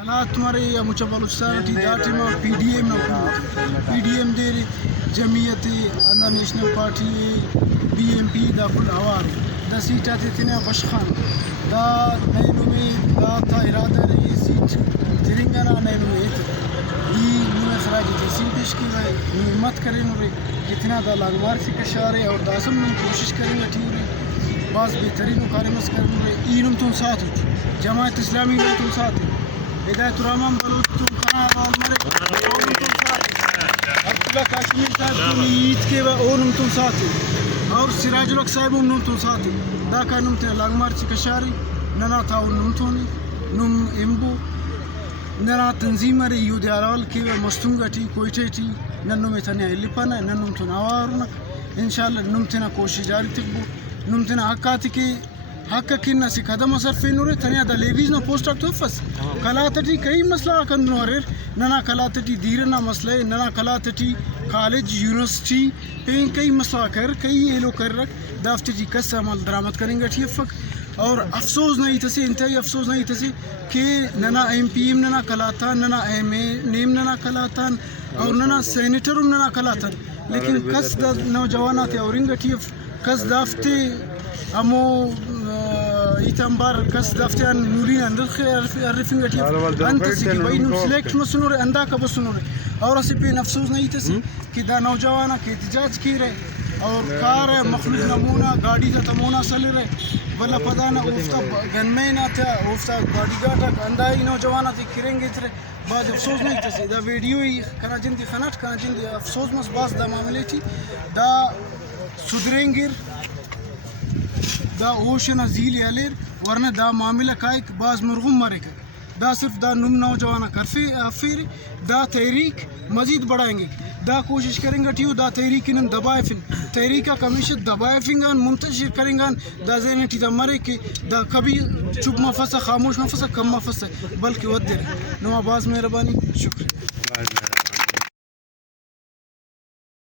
حالات ہمارے یا مچا بلوچستان ٹی داٹی ما پی ڈی ایم حکومت پی ڈی ایم دیر جمعیت انا national party B M P دا کل اوار دا سیٹات تینا بشخان دا نینومی دا تا ارادہ رہی سیٹ ترنگنا نینومی یہ نوے خراج تحسین پیش کی ہے ہمت کریں اور اتنا دا لانگمار سے کشارے اور داسم میں کوشش کریں گے ٹھیک ہے بعض بہترین کارمس کریں گے اینم تم ساتھ جماعت اسلامی میں تم ساتھ ہدایت الرحمان بلوچ تم کھانا آباد مرے اونم تم ساتھ عبداللہ کاشمیر صاحب تم عید کے اونم تم ساتھ اور سراج الحق صاحب نم تم ساتھ دا کا نم تے لانگمار سے کشارے ننا تھا نم تونی نم امبو ننا تنظیم رہی یو دیارال کی مستونگا ٹی کوئٹے ٹی ننو میں تھنے لپانا ننو تن آوارنا انشاءاللہ نم تنا کوشش جاری تکبو نم تنا حقاتی کی حق کنا سی قدم اثر فینورے تنیا دا لیویز نا پوسٹ اک توفس کلاتٹی کئی مسئلہ کندنو ہریر ننا کلاتٹی دیرنا مسئلہ ننا کلاتٹی کالج یونیورسٹی پین کئی مسئلہ کر کئی ایلو کر رکھ دافتی کس عمل درامت کریں گا ٹھی فک اور افسوس نہیں تسی انتہائی افسوس نہیں تسی کہ ننا ایم پی ایم ننا کلاتان ننا ایم اے نیم ننا کلاتان اور ننا سینیٹر ننا کلاتان لیکن کس دا نوجوانات اورنگا ٹھیف کس دافتے امو ایتامبار کس دافتیان نورین اندرخی عرفنگا ٹھیف انتسی کہ بھائی نم سلیکٹ مسنور اندہ کا بسنور اور اسی پین افسوس نہیں تسی کہ دا نوجوانا کے احتجاج کی رہے اور کار مخلوق نمونہ گاڑی تا تمونہ سلی رہے بلا پدانا اوفتا گنمین آتا اوفتا گاڑی گاٹا اندائی نوجوانا تی کریں گے ترے بعد افسوس نہیں تسی دا ویڈیو ہی کنا جندی خنات کنا جندی افسوس مس باس دا معاملے تھی دا سدریں گر دا اوشنا زیل یالیر ورنہ دا معاملہ کائک باز مرغم مرے گا دا صرف دا نم نوجوانا کرفی افیر دا تحریک مزید بڑھائیں گے دا کوشش کریں گا ٹھیو دا تحریک انہم دبائے فن تحریکہ کمیشت دبائے فنگان منتشر کریں گان دا ذہن ٹھی دا مرے کہ دا کبھی چپ مفسا خاموش مفسا کم مفسا بلکہ ود دے نما باز مہربانی شکریہ.